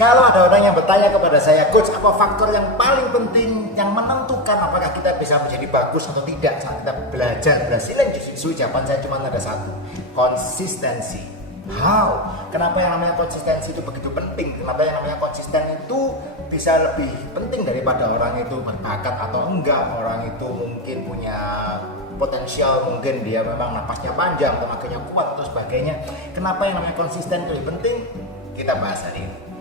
Kalau ada orang yang bertanya kepada saya, Coach, apa faktor yang paling penting yang menentukan apakah kita bisa menjadi bagus atau tidak saat kita belajar Brazilian Jiu-Jitsu? Jawaban saya cuma ada satu, konsistensi. How? Kenapa yang namanya konsistensi itu begitu penting? Kenapa yang namanya konsisten itu bisa lebih penting daripada orang itu berbakat atau enggak? Orang itu mungkin punya potensial, mungkin dia memang napasnya panjang, tenaganya kuat, atau sebagainya. Kenapa yang namanya konsisten itu lebih penting? Kita bahas hari ini.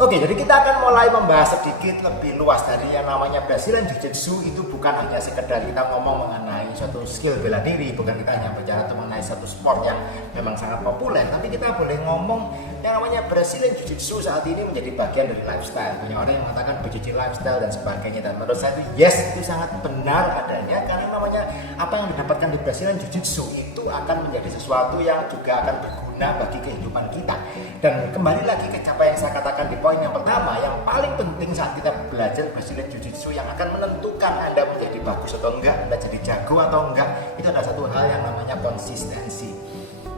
Oke, jadi kita akan mulai membahas sedikit lebih luas dari yang namanya Brazilian Jiu-Jitsu. Itu bukan hanya sekedar kita ngomong mengenai suatu skill bela diri, bukan kita hanya bicara mengenai satu sport yang memang sangat populer, tapi kita boleh ngomong yang namanya Brazilian Jiu-Jitsu saat ini menjadi bagian dari lifestyle. Banyak orang yang mengatakan BJJ lifestyle dan sebagainya, dan menurut saya itu yes, itu sangat benar adanya, karena namanya apa yang didapatkan di Brazilian Jiu-Jitsu itu akan menjadi sesuatu yang juga akan berguna bagi kehidupan kita. Dan kembali lagi ke apa yang saya katakan di poin yang pertama, yang paling penting saat kita belajar Brazilian Jiu-Jitsu yang akan menentukan Anda menjadi bagus atau enggak, Anda jadi jago atau enggak, itu ada satu hal yang namanya konsistensi.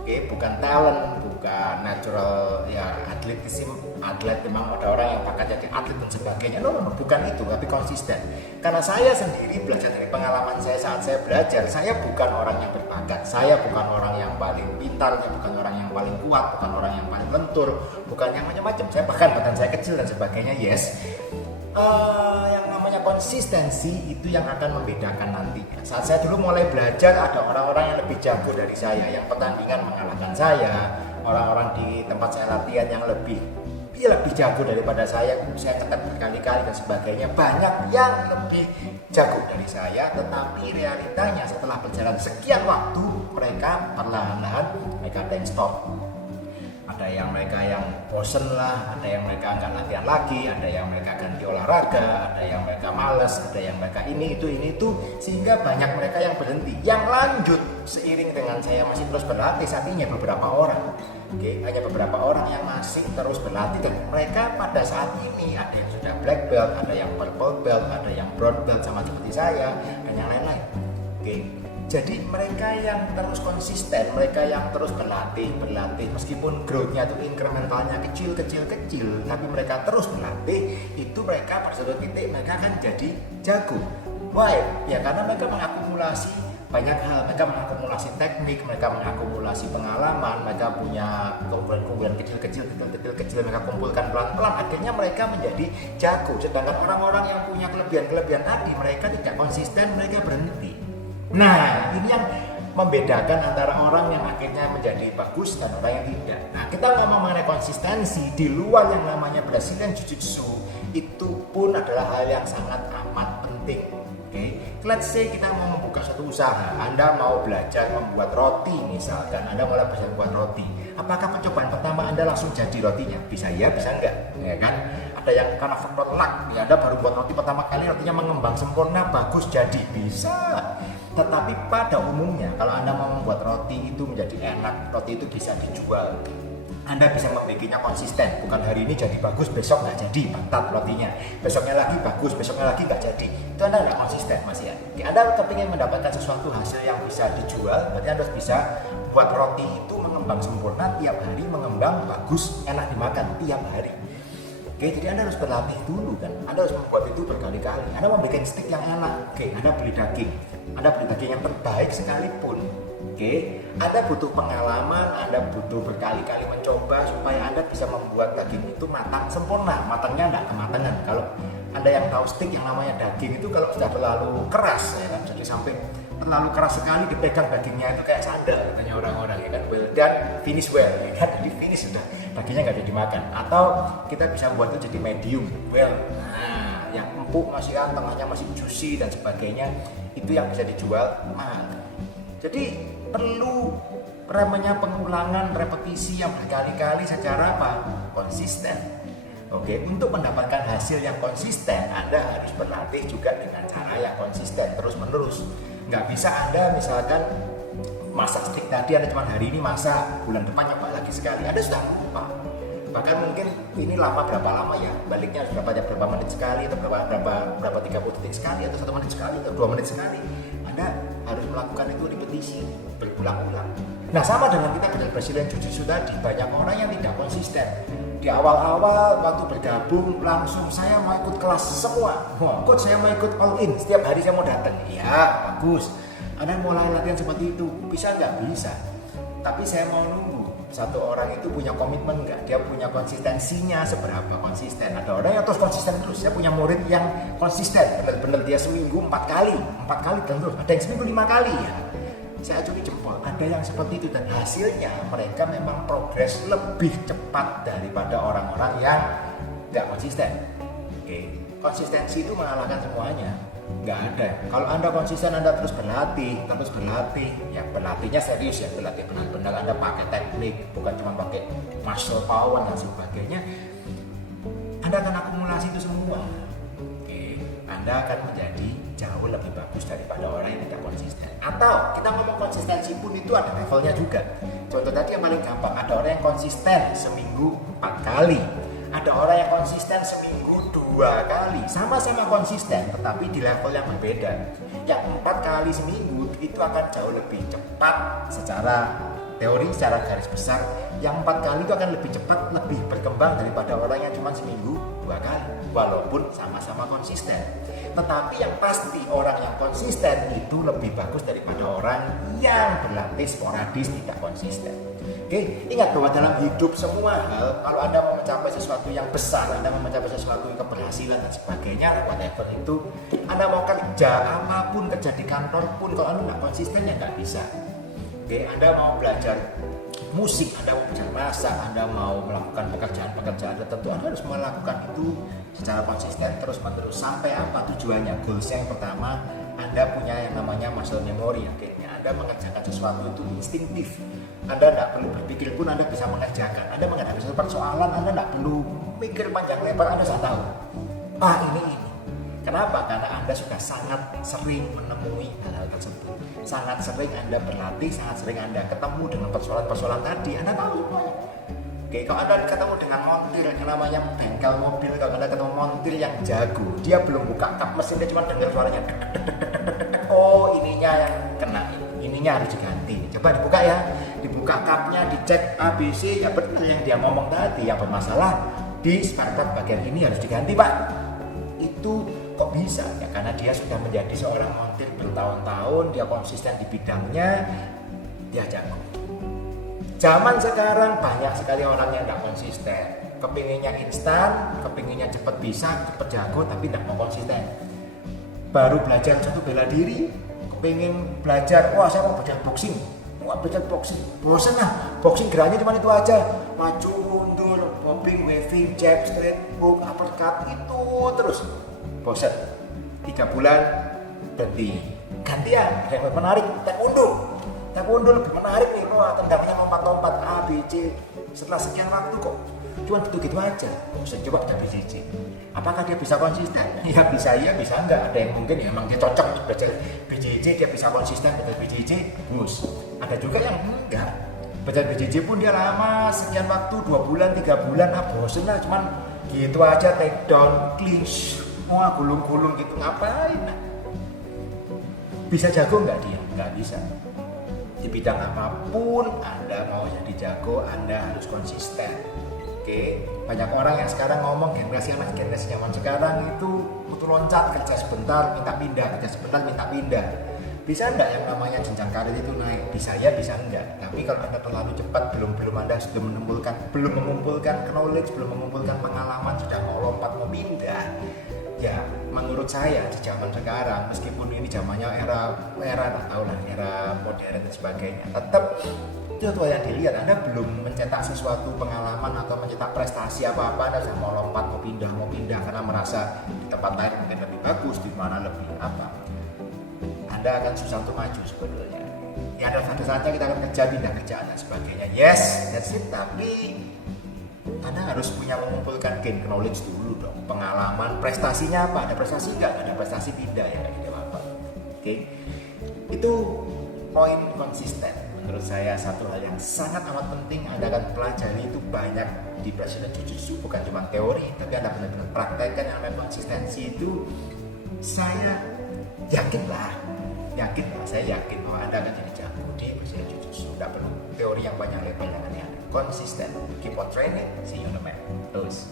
Oke, bukan talent, bukan natural ya atletism, atlet memang ada orang yang bakat jadi atlet dan sebagainya. No, bukan itu, tapi konsisten. Karena saya sendiri belajar dari pengalaman saya saat saya belajar, saya bukan orang yang berbakat, saya bukan orang yang paling pintar, saya bukan orang yang paling kuat, bukan orang yang paling lentur, bukan yang macam-macam. Saya bahkan badan saya kecil dan sebagainya, yes. Yang namanya konsistensi itu yang akan membedakan nanti. Saat saya dulu mulai belajar, ada orang-orang yang lebih jago dari saya, yang pertandingan mengalahkan saya, orang-orang di tempat saya latihan yang lebih jago daripada saya ketat berkali-kali dan sebagainya, banyak yang lebih jago dari saya, tetapi realitanya setelah berjalan sekian waktu, mereka perlahan-lahan mereka ada yang stop. Ada yang mereka yang bosen lah, ada yang mereka nggak latihan lagi, ada yang mereka ganti olahraga, ada yang mereka malas, ada yang mereka ini itu, sehingga banyak mereka yang berhenti. Yang lanjut seiring dengan saya masih terus berlatih, artinya beberapa orang. Oke, hanya beberapa orang yang masih terus berlatih, dan mereka pada saat ini ada yang sudah black belt, ada yang purple belt, ada yang brown belt sama seperti saya, dan yang lain-lain. Oke. Jadi mereka yang terus konsisten, mereka yang terus berlatih, meskipun growth-nya itu incrementalnya kecil, tapi mereka terus berlatih, itu mereka pada suatu titik mereka akan jadi jago. Why? Ya karena mereka mengakumulasi banyak hal, mereka mengakumulasi teknik, mereka mengakumulasi pengalaman, mereka punya kumpulan kecil, mereka kumpulkan pelan-pelan, akhirnya mereka menjadi jago. Sedangkan orang-orang yang punya kelebihan tadi, mereka tidak konsisten, mereka berhenti. Nah, ini yang membedakan antara orang yang akhirnya menjadi bagus dan orang yang tidak. Nah, kita ngomong mengenai konsistensi di luar yang namanya Brazilian Jiu-Jitsu, itu pun adalah hal yang sangat amat penting. Oke, let's say kita mau membuka suatu usaha, Anda mau belajar membuat roti misalkan, Anda mulai belajar membuat roti. Apakah percobaan pertama Anda langsung jadi rotinya? Bisa ya, bisa enggak, ya kan? Ada yang karena faktor luck, ya Anda baru buat roti pertama kali, rotinya mengembang sempurna, bagus, jadi bisa. Tetapi pada umumnya kalau Anda mau membuat roti itu menjadi enak, roti itu bisa dijual, Anda bisa membuatnya konsisten. Bukan hari ini jadi bagus, besok nggak jadi, bantat rotinya. Besoknya lagi bagus, besoknya lagi nggak jadi. Itu Anda nggak konsisten, Mas ya. Anda kepingin mendapatkan sesuatu hasil yang bisa dijual, berarti Anda harus bisa buat roti itu mengembang sempurna tiap hari, mengembang bagus, enak dimakan tiap hari. Oke, jadi Anda harus berlatih dulu kan. Anda harus membuat itu berkali-kali. Anda mau bikin steak yang enak. Oke, Anda beli daging. Anda beli daging yang terbaik sekalipun. Oke, Anda butuh pengalaman, Anda butuh berkali-kali mencoba supaya Anda bisa membuat daging itu matang sempurna. Matangnya enggak kematangan. Kalau Anda yang tahu steak yang namanya daging itu kalau sudah terlalu keras ya kan, jadi sampai terlalu keras sekali dipegang dagingnya itu kayak sandal katanya orang-orang ya kan, well done, finish well ya kan, jadi finish sudah, dagingnya nggak jadi dimakan. Atau kita bisa buat itu jadi medium well, nah yang empuk masih tengahnya masih juicy dan sebagainya, itu yang bisa dijual mahal. Jadi perlu namanya pengulangan repetisi yang berkali-kali secara apa? Konsisten. Oke, untuk mendapatkan hasil yang konsisten, Anda harus berlatih juga dengan cara yang konsisten terus-menerus. Nggak bisa Anda misalkan masak steak tadi, Anda cuma hari ini masak, bulan depan nyoba lagi sekali, Anda sudah lupa. Bahkan mungkin ini berapa lama ya, baliknya berapa menit sekali, atau berapa 30 detik sekali, atau 1 menit sekali, atau 2 menit sekali. Anda harus melakukan itu repetisi berulang-ulang. Nah, sama dengan kita belajar Brazilian Jiu-Jitsu tadi, banyak orang yang tidak konsisten. Di awal-awal waktu bergabung langsung saya mau ikut kelas semua. Wah, coach saya mau ikut all in, setiap hari saya mau datang. Ya, bagus. Anda mulai latihan seperti itu, bisa nggak? Bisa. Tapi saya mau nunggu satu orang itu punya komitmen nggak? Dia punya konsistensinya seberapa konsisten? Ada orang yang terus konsisten terus. Saya punya murid yang konsisten, benar-benar dia seminggu 4 kali terus. Ada yang seminggu 5 kali ya. Saya acungi jempol, ada yang seperti itu dan hasilnya mereka memang progres lebih cepat daripada orang-orang yang tidak konsisten. Oke. Konsistensi itu mengalahkan semuanya, nggak ada. Kalau Anda konsisten, Anda terus berlatih, ya berlatihnya serius ya, berlatih benar-benar Anda pakai teknik, bukan cuma pakai muscle power dan sebagainya. Anda akan akumulasi itu semua. Oke. Anda akan menjadi jauh lebih bagus daripada orang yang tidak konsisten. Atau kita ngomong konsistensi pun itu ada levelnya juga. Contoh tadi yang paling gampang, ada orang yang konsisten seminggu 4 kali, ada orang yang konsisten seminggu 2 kali, sama-sama konsisten tetapi di level yang berbeda. Yang 4 kali seminggu itu akan jauh lebih cepat secara teori, secara garis besar. Yang 4 kali itu akan lebih cepat, lebih berkembang daripada orang yang cuma seminggu 2 kali, walaupun sama-sama konsisten. Tetapi yang pasti orang yang konsisten itu lebih bagus daripada orang yang berlatih sporadis tidak konsisten. Oke, ingat bahwa dalam hidup semua hal, kalau Anda mau mencapai sesuatu yang besar, Anda mau mencapai sesuatu yang keberhasilan dan sebagainya, whatever itu, Anda mau kerja apapun, kerja di kantor pun, kalau Anda nggak konsisten ya nggak bisa. Oke, Anda mau belajar musik, Anda mau belajar masak, Anda mau melakukan pekerjaan tertentu, Anda harus melakukan itu secara konsisten terus-menerus. Sampai apa tujuannya? Goals yang pertama, Anda punya yang namanya muscle memory. Akhirnya Anda mengerjakan sesuatu itu instinktif. Anda tidak perlu berpikir pun Anda bisa mengerjakan. Anda menghadapi satu persoalan, Anda tidak perlu mikir panjang lebar, Anda sudah tahu. Ini. Kenapa? Karena Anda sudah sangat sering menemui hal-hal tersebut. Sangat sering Anda berlatih, sangat sering Anda ketemu dengan persoalan-persoalan tadi. Anda tahu semuanya. Oke, kalau Anda ketemu dengan montir yang namanya bengkel mobil, kalau Anda ketemu montir yang jago, dia belum buka kap mesinnya, cuma dengar suaranya. Oh, ininya yang kena, ininya harus diganti. Coba dibuka ya, dibuka kapnya, dicek ABC, ya benar yang dia ngomong tadi, yang bermasalah di spare part bagian ini harus diganti, Pak. Itu kok bisa? Ya karena dia sudah menjadi seorang montir bertahun-tahun, dia konsisten di bidangnya, dia jago. Zaman sekarang banyak sekali orang yang tidak konsisten, kepinginnya instan, kepinginnya cepat bisa, cepat jago, tapi tidak mau konsisten. Baru belajar satu bela diri, kepingin belajar, saya mau belajar boxing, bosan lah, boxing geraknya cuma itu aja, maju mundur, bobbing, waving, jab, straight hook, uppercut, itu terus. Bosan, 3 bulan berhenti, gantian, yang menarik, taekwondo lebih menarik nih, tendangnya lompat-lompat A, B, C, setelah sekian waktu kok cuma gitu aja. Saya coba belajar BJJ, apakah dia bisa konsisten? Ya bisa enggak. Ada yang mungkin ya memang dia cocok belajar BJJ, dia bisa konsisten belajar BJJ, bagus. Ada juga yang enggak, belajar BJJ pun dia lama, sekian waktu, 2 bulan, 3 bulan, bosen lah, cuman gitu aja, take down, clinch, gulung-gulung gitu, ngapain? Bisa jago nggak dia? Nggak bisa. Di bidang apapun Anda mau jadi jago, Anda harus konsisten. Oke, banyak orang yang sekarang ngomong generasi zaman sekarang itu butuh loncat, kerja sebentar minta pindah. Bisa enggak yang namanya jenjang karir itu naik? Bisa ya, bisa enggak. Tapi kalau Anda terlalu cepat, belum Anda sudah mengumpulkan knowledge, belum mengumpulkan pengalaman, sudah mau lompat, mau pindah. Ya, menurut saya di zaman sekarang, meskipun ini zamannya era modern dan sebagainya, tetap itu yang dilihat. Anda belum mencetak sesuatu pengalaman atau mencetak prestasi apa-apa, Anda sudah mau lompat, mau pindah karena merasa di tempat lain mungkin lebih bagus, di mana lebih apa. Anda akan susah untuk maju sebetulnya. Ya ada satu saatnya kita akan pindah kerjaan dan sebagainya. Yes, that's it. Tapi Anda harus punya mengumpulkan gain knowledge dulu dong. Pengalaman, prestasinya apa? Ada prestasi nggak? Ada prestasi pindah ya, tidak apa-apa. Oke. Itu poin konsisten. Menurut saya satu hal yang sangat amat penting Anda akan pelajari itu banyak di Brazilian Jiu-Jitsu, bukan cuma teori, tapi Anda benar-benar praktekkan yang namanya konsistensi itu. Saya yakin saya yakin bahwa Anda akan jadi jago di Brazilian Jiu-Jitsu. Tidak perlu teori yang banyak level yang aneh-aneh. Konsisten, keep on training, see you on the mat. terus.